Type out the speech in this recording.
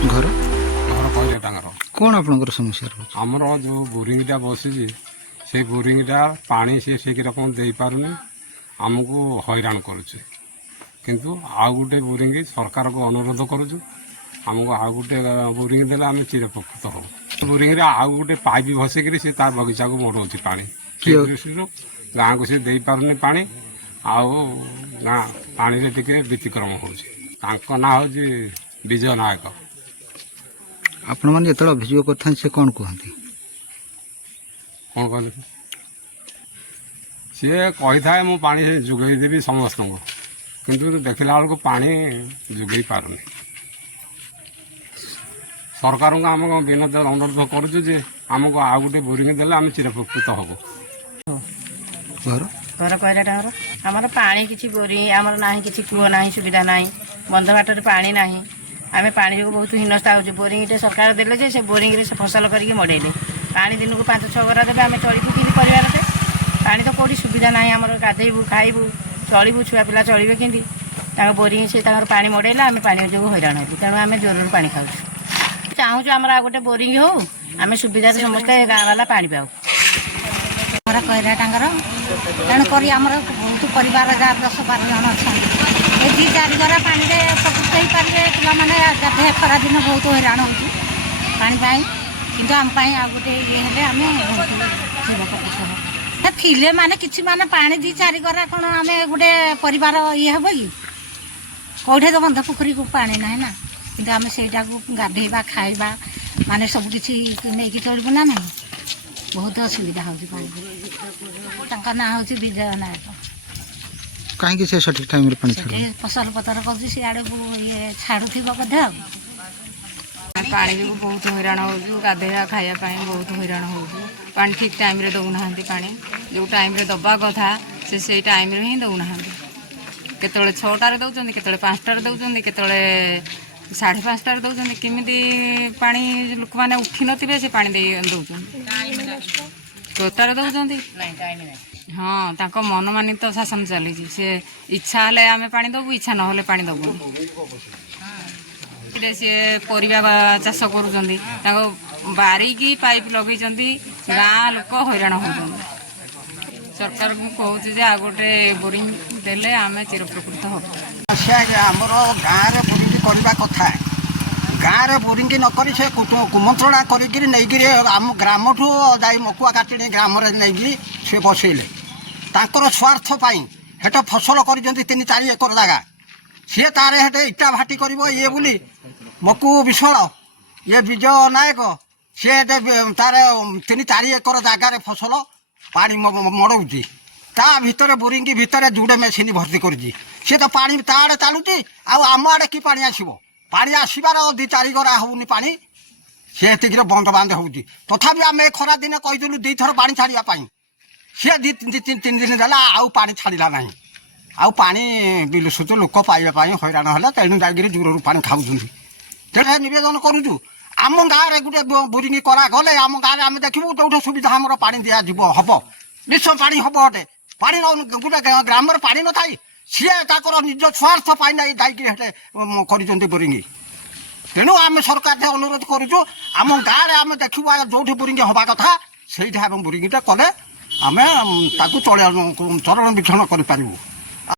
घर घर कहले तांगर कौन आपनकर समस्या रहुଛି? आमर जो बोरिंगटा बसी से बोरिंगटा पानी सी ठीक रकम दे पारुनी आमको हैरान करुचे किंतु आउ गोटे बोरिंग सरकार को अनुरोध करुचु आमको आउ गोटे बोरिंग देले आम चिरपकृत हो बोरिंग रे आउ गोटे पाइप भसिकी से तार बगीचा को मोड़ाऊँच पानी दृष्टि गाँव को सी दे पारुनी पानी आउ गाँ पानी रे टिके व्यतिक्रम हो ना हूँ विजय नायक आपण मैंने जो अभियोग करते से कौन कहते कौन कहले सी कही था मु पानी जोगई देवी समस्त को किंतु देखला बेलू पानी जोगई पारुनी सरकार को आम विनोद अनुरोध करुचु जे आमको आउ गोटे बोरिंग देले आम चिरपकृत हबो घर घर कहलाटा घर आमर पानी किसी बोरिंग आमर ना किसी कूह ना सुविधा ना बंध बाटर पानी ना आम पानी जो बहुत हीनस्था हो बोरिंग सरकार देले जे से बोरिंग रे से फसल करके मड़ेले पानी दिन को 5-6 घर देवे आम चलू कि परिवार पानी तो कौटी सुविधा ना आम गाधेबू खाइबू चलू छुआ पिला चलिए कि बोरिंग से पानी मड़ेला आम पानी जो हैरान हो तेणु आम जोर पानी खाऊ चाहूँ आम गोटे बोरिंग हो आम सुविधा समस्ते गाँव वाला पानी पाऊ घर कहला टांगर तेणुक बहुत परिवार जहाँ 10-12 जन अच्छा ये 2-4 घर पानी प्रकृत हो पारे पे गाधे खरा दिन बहुत हैरान होपाई कि आम आ गोटे ये हेले आम थिले माने किसी माने पानी 2-4 घर कौन आम गोटे परिवार ये हे कि कौटे तो बंध पोखरी को पानी ना ना कि आम से गाधेबा खाइबा माने सब किसी नहीं चलबू ना नहीं बहुत असुविधा होता ना हूँ विजय नायक कहीं से सठिक टाइम रे पानी छाड़ फसल पतर कर सियाड़े ये छाड़ुथ बोधे पानी भी बहुत हैरान हो गाधेया खायापी बहुत हैरान हो पानी ठीक टाइम रे दौना पानी जो टाइम रे दबा कथा से टाइम रे ही दौना केतले 6टार दौरान केतले 5टार दौरान केतले 5:30 दौरान केमी पा लोक मैंने उठी नथिबे से पानी दौरान तोतार दौरान हाँ ताको मन मानी तो शासन चली से इच्छा हेले आम पानी दबू इच्छा ना पानी दबू सी परिवा चाष कर बारिकी पाइप लगे गाँ लोक हैरान हो सरकार को कहूँ आ गोटे बोरिंग देले आम चिरप्रकृत हम आमर गाँव में बोरिंग करवा कथा गाँव में बोरिंग नक से कुमंत्रणा करम ग्राम ठू जा मकुआ काटे ग्राम नहीं सी बसैले तांकर स्वार्थ हेट फसल कर 3-4 एकर जगह सी तार हेटे इटा भाटी कर ये बोली मकु विशाल ये विजय नायक सी तार 3-4 एकर जगार फसल पानी मड़ाऊँगी ता भितर बोरिंग भितर जुड़े मेसीन भर्ती कर तो पानी ताड़े चलुची आम आड़े कि पानी आसो पानी आसबार 2-4 घर होनी पानी सी बंद बांध हो तथापि आम खरा दिन कहीदेलु 2 थर पानी छाड़ापी सी 2-3 दिन देला आउ पानी छाड़ा ना आउ पानी बिलसुत लोक पाइबापी हैरान है तेणु जाकि दूर पानी खाऊँ तेणु नवेदन करुचु आम गाँव में गोटे बोरिंग करागले आम गाँव में आम देखू जो सुविधा आम पानी दिज्व हम निश्चय पानी हम गोटे पानी गोटे ग्राम पानी न थाई सी निज स्वार्थ पाई जाते बोरिंग तेणु आम सरकार अनुरोध करुचु आम गाँव में आम देखा जो बोरिंग हवा कथा से बोरिंगटा कले आम चरण वीक्षण करूँ।